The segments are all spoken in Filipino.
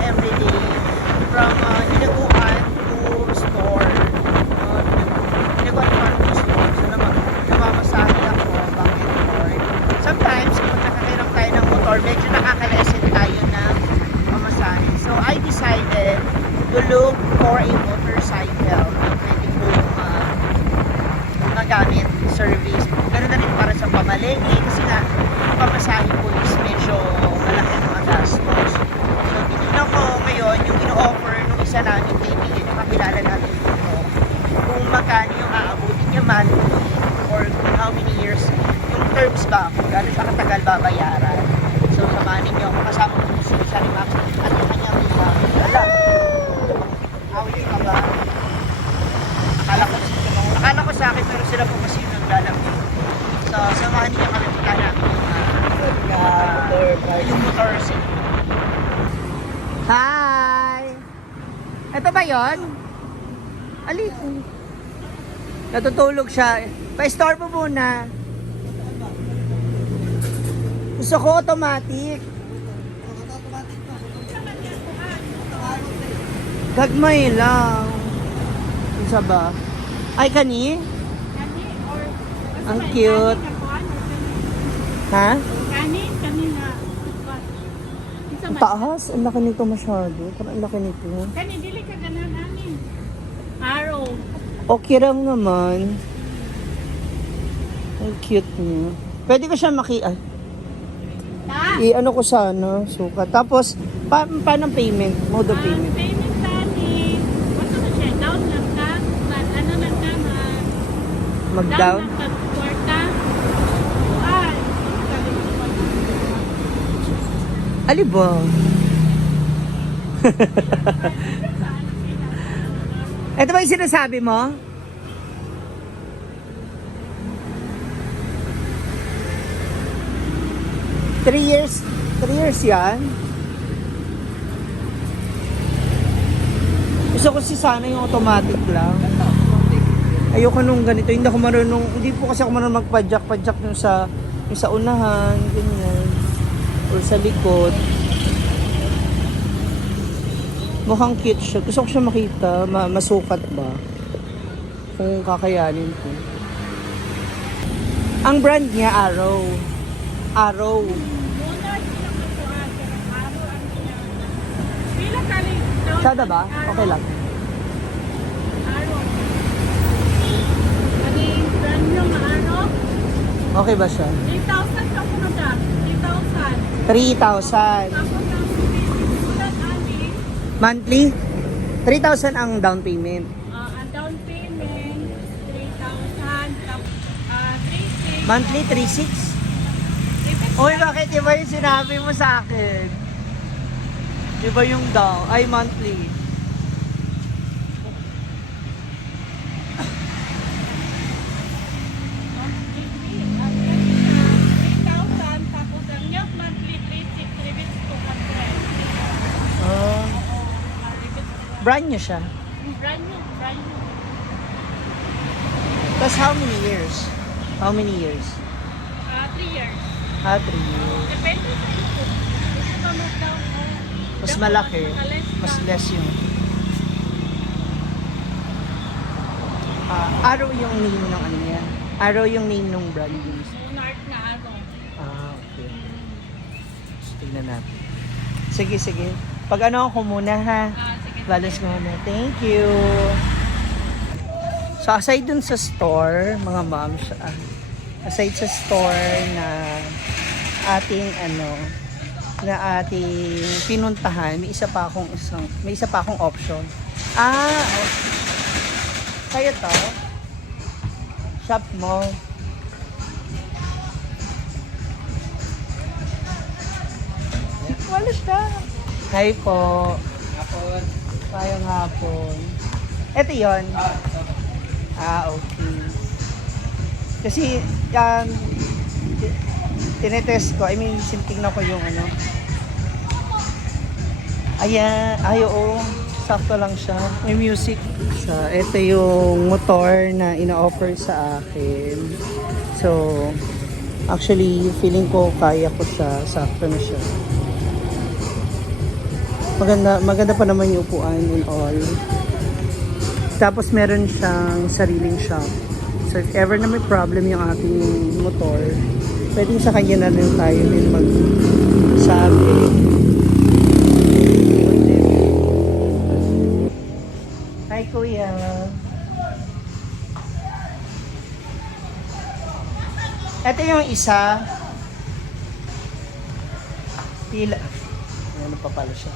everyday from Hinaguan to store. Hinaguan to store. So namamasahe ako back and forth. Sometimes, kung nakakairam tayo ng motor, medyo nakaka-lessen tayo ng mamasahe. So I decided to look for a motorcycle na pwede kong magamit, service. Ganoon na rin para sa pamalengke kasi nga pamasahe po is medyo malaki ang mga gastos. So tinignan ko ngayon yung ino-offer nung isa namin kaibigan, yung kakilala natin dito, kung magkano yung aabutin niya monthly or how many years, yung terms ba, kung gano'n siya katagal babayaran. So samahan ninyo ako, kasama ko si Sharimax at yung kanyang wala. Awit ka ba? Akala ko sa akin pero sila po kasi yung naglalambing. So samahan ninyo kami punta namin yung motorcycle. Hi! Ito ba yon? Alin? Natutulog siya. Pa-store mo muna. Gusto ko automatic. Gagmay lang. Isa ba? Ay, kani? Ang cute. Ha? Kani na. Ang taas. Ang laki nito masyado. Parang ang laki nito. Kani, dili ka ganan namin. Arrow. Okay lang naman. Ang cute niya. Pwede ko siya Ay, i-ano ko sana. Suka. Tapos, paano ang payment? Mode of payment. Payment tani. Basta na siya. Down lang ka. Ano lang ka Mag-down? Down lang ka. Kwarta. Ali ba? Ito ba yung sinasabi mo? Three years yan. Gusto ko sana yung automatic lang. Ayoko nung ganito, hindi po kasi ako marunong magpadyak yung sa unahan, ganyan. Or sa likod. Mukhang cute siya. Gusto ko siya makita. Masukat ba? Kung kakayanin ko. Ang brand niya, Arrow. Sada ba? Okay lang. Okay ba siya? 3,000 ka po na dyan. 3,000. 3,000. Tapos ang sulat ani, Monthly? 3,000 ang down payment. ang down payment, 3,000. Tapos 3,600. Monthly, 3,600? Uy, bakit iba yung sinabi mo sa akin? Iba yung down. Ay, monthly. Tapos ang milk monthly 3,600, rebits 200. Oh. Brand new siya. Brand new. Tapos how many years? 3 years. 3 years. Depende sa iyo. Gusto ka mag-down o Mas malaki. Mas less yung... Arrow yung name ng ano yan. Arrow yung name ng brand news. Monarch na araw. Okay. So, tignan natin. Sige. Pag ano ako muna ha. Sige. Balance ko muna. Thank you. So, aside dun sa store, mga moms, aside sa store na ating pinuntahan, may isa pa akong option. Kaya to? Shop mo. Wala siya. Hi po. Hapon. Tayong hapon. Ito yun. Okay. Kasi, tinetest ko, tingnan ko yung ano. Ayan, oo. Sakto lang siya. May music siya. Ito yung motor na ina-offer sa akin. So, actually, feeling ko kaya ko siya. Sakto na siya. maganda pa naman yung upuan and all. Tapos meron siyang sariling shop. So if ever na may problem yung ating motor, pwedeng sa kanya na rin tayo din magsabi. Hi Kuya. Ito yung isa. Pila. Ano pa pala siya?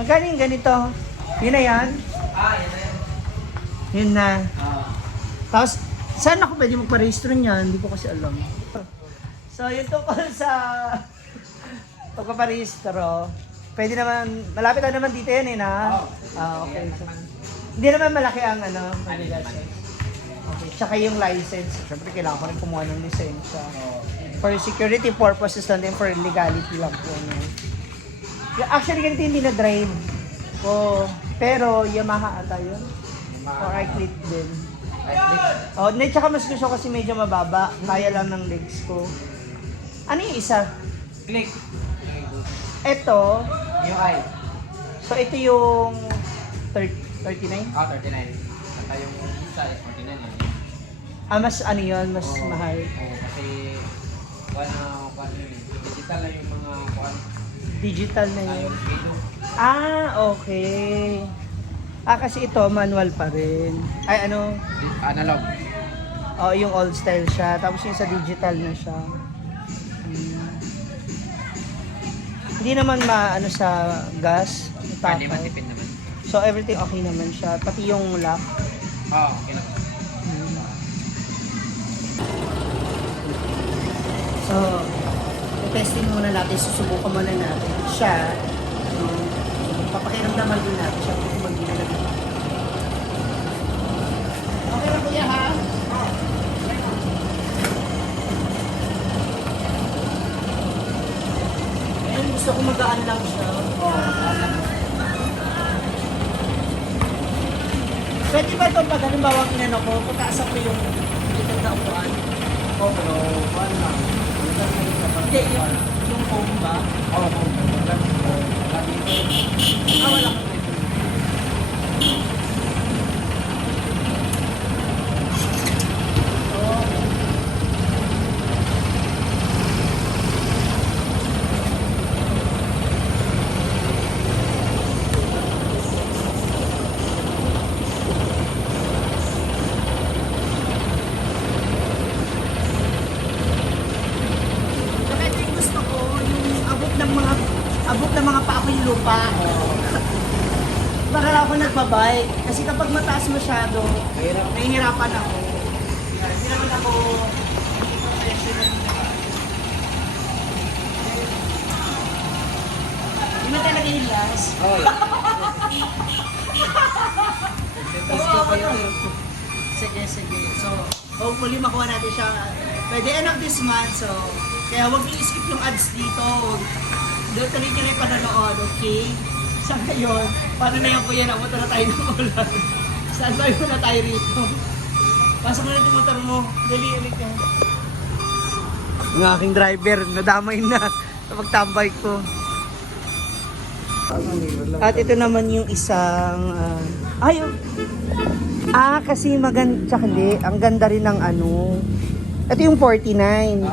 Magkano yung ganito? Yun na yan? Yan na yan. Yun na. Tapos, saan ako pwede magparehistro niyan? Hindi ko kasi alam. So, yung tungkol sa pagpaparehistro, pwede naman, malapit na naman dito yan na? Okay. So, hindi naman malaki ang license. Okay. Tsaka yung license, syempre kailangan ko rin kumuha ng lisensya. For security purposes lang din, for legality lang po. No? Actually, ganito hindi na drive ko. Pero, Yamaha ata yun. Or I click din. Oh, tsaka mas gusto kasi medyo mababa. Kaya lang ng legs ko. Ano yung isa? Click. Ito. Yung I. So, ito yung 39? 39. Saka yung isa is 49 yun. Mas ano yun? Mas mahal. Kasi digital na yung mga Digital na yun. yung video. Okay. Kasi ito, manual pa rin. Ay, ano? Analog. Yung old style siya. Tapos yung sa digital na siya. Hindi naman sa gas. Hindi matipid naman. So, everything okay naman siya. Pati yung lock. Okay na. So, testing muna natin. Susubukan muna natin siya. Papakiramdaman din natin siya kung mag-ilalagay. Okay na kuya ha? Ayun, gusto ko magaan lang siya. Pwede ba ito pag halimbawa kinano ko, pagkaasak ko yung ito na upuan? Pero kuhan lang. Hindi, yung foam ba? Foam. Wala ko. Abot ng mga paa ko yung lupa. Bakit ako nagbabike? Kasi kapag mataas masyado, nahihirapan ako. Hindi naman ako professional. Hindi mo talaga yung last. Sige. So, hopefully makuha natin siya. By the end of this month, so, kaya huwag niyo skip yung ads dito. Doon tuloy nyo na yung panonood, okay? Sa ngayon, paano na yan po yan? Napunta na tayo ng ulan. Saan tayo na tayo rito? Pasok mo na yung motor mo. Dali, ulit yan. Ang aking driver, nadamay na sa pagtambay ko. At ito naman yung isang... kasi maganda. Tsaka hindi, ang ganda rin ng ano. Ito yung 49.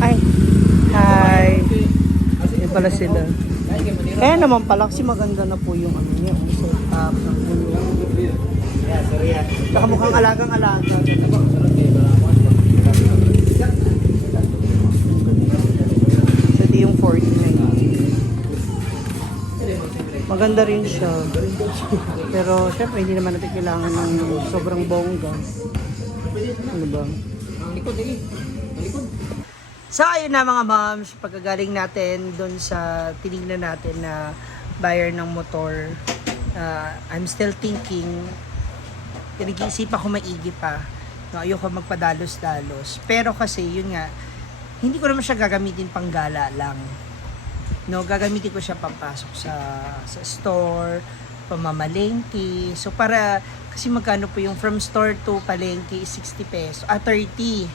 Ay, hi. Yan pala sila. Kaya naman pala kasi maganda na po yung ano niya, yung setup ng puno. Saka mukhang alagang-alaga. So, di yung 49. Maganda rin siya. Pero, syempre, hindi naman natin kailangan ng sobrang bongga. Ano ba? So ayun na mga moms, pagkagaling natin doon sa tinignan natin na buyer ng motor, I'm still thinking, nag-iisip ako maigi pa, no, ayoko magpadalos-dalos. Pero kasi yun nga, hindi ko naman siya gagamitin pang gala lang. No, gagamitin ko siya papasok sa store, pamamalengke. So para, kasi magkano po yung from store to palengke is 60 pesos, 30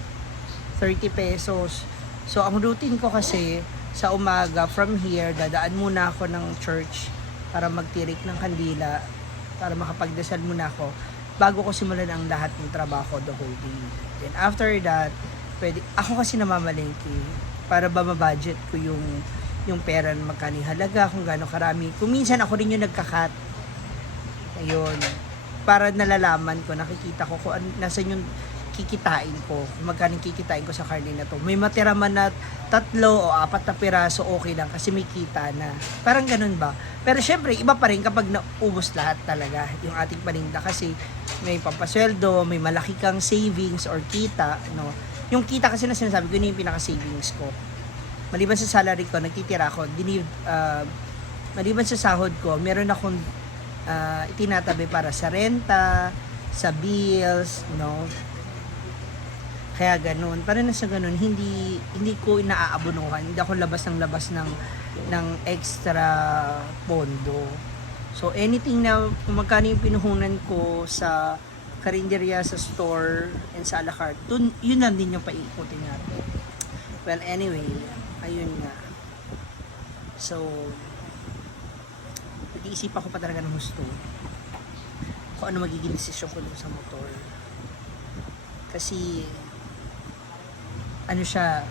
pesos. So, ang routine ko kasi, sa umaga from here, dadaan muna ako ng church para magtirik ng kandila, para makapagdasal muna ako bago ko simulan ang lahat ng trabaho the whole day. Then after that, ako kasi namamalengke para ba ma-budget ko yung pera na magkano yung halaga, kung gaano karami. Kung minsan ako rin yung nagka-cut. Ayun. Para nalalaman ko, nakikita ko kung nasan yung kikitain ko, kung magkano kikitain ko sa karne na to. May matira man na 3 o 4 na piraso, okay lang kasi may kita na. Parang ganun ba? Pero syempre, iba pa rin kapag naubos lahat talaga yung ating paninda kasi may pampasweldo, may malaki kang savings or kita, no? Yung kita kasi na sinasabi ko, yun yung pinaka-savings ko. Maliban sa salary ko, nagtitira ako. Maliban sa sahod ko, meron akong itinatabi para sa renta, sa bills, no? Kaya ganun. Para na sa ganun, hindi ko inaaabunuhan. Hindi ako labas ng extra pondo. So, anything na kung magkano yung pinuhunan ko sa karinderya, sa store, and sa a la carte, yun lang din yung paikutin natin. Well, anyway, ayun nga. So, nag-iisipan ko pa talaga ng husto kung ano magiging desisyon ko dun sa motor. Kasi, ano siya,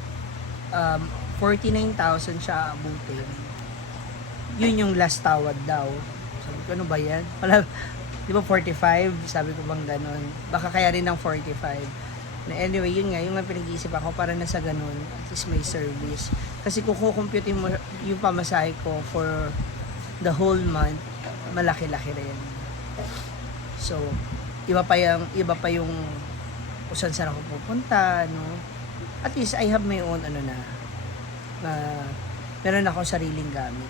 49,000 siya abutin. Yun yung last tawad daw. Sabi ko, ano ba yan? Wala, di ba 45? Sabi ko bang ganon? Baka kaya rin ng 45. Na anyway, yun nga, yung pinag-iisip ako para na sa ganon, at least may service. Kasi kung kukumpute mo yung pamasahe ko for the whole month, malaki-laki rin. So, iba pa yung kung saan ako pupunta, no? At least I have my own meron ako sariling gamit.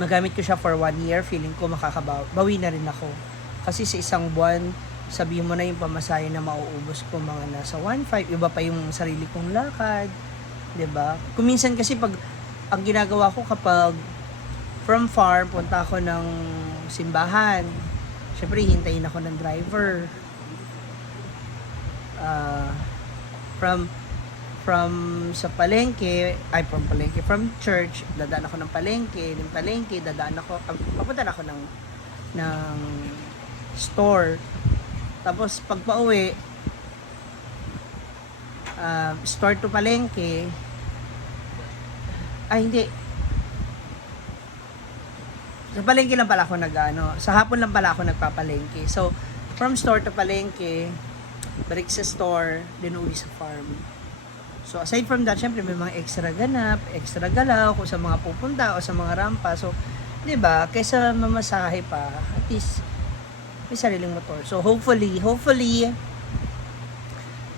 Magamit ko siya for 1 year, feeling ko makakabawi na rin ako. Kasi sa isang buwan, sabihin mo na yung pamasahe na mauubos ko mga nasa 1.5, iba pa yung sarili kong lakad, 'di ba? Kung minsan kasi pag ang ginagawa ko kapag from farm punta ako ng simbahan, syempre hintayin ako ng driver. From church, dadaan ako ng palengke, papunta ako ng store. Tapos pag pauwi, store to palengke, hindi. Sa palengke lang pala ako sa hapon lang pala ako nagpapalengke. So, from store to palengke, balik sa store, then uwi sa farm. So, aside from that, syempre may mga extra ganap, extra galaw kung sa mga pupunta o sa mga rampa. So, di ba, kaysa mamasahe pa, at least may sariling motor. So, hopefully,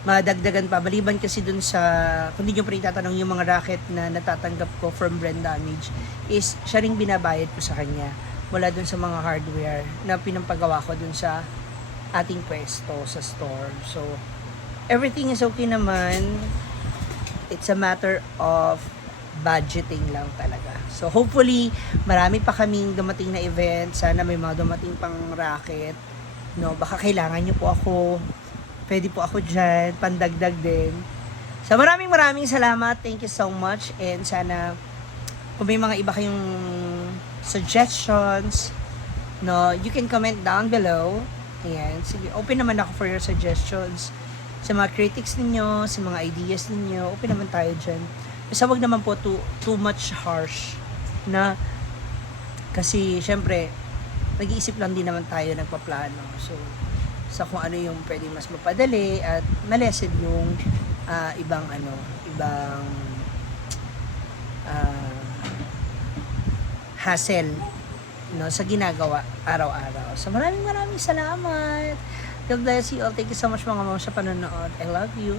madagdagan pa. Maliban kasi dun sa, kung di nyo pa rin tatanong yung mga racket na natatanggap ko from brand damage, is siya rin binabayad ko sa kanya mula dun sa mga hardware na pinampagawa ko dun sa ating pwesto sa store. So, everything is okay naman. It's a matter of budgeting lang talaga. So, hopefully, marami pa kaming dumating na event. Sana may mga dumating pang racket. No, baka kailangan nyo po ako. Pwede po ako dyan. Pandagdag din. So, maraming salamat. Thank you so much. And sana, kung may mga iba kayong suggestions, no, you can comment down below. Ayan. Sige, open naman ako for your suggestions. Sa mga critics ninyo, sa mga ideas ninyo, open naman tayo dyan. Basta wag naman po too much harsh na kasi syempre nag-iisip lang din naman tayo nagpaplano. So sa kung ano yung pwede mas mapadali at malesen yung ibang hassle, no, sa ginagawa araw-araw. So maraming salamat. God bless you all. Thank you so much mga mama sa panonood. I love you.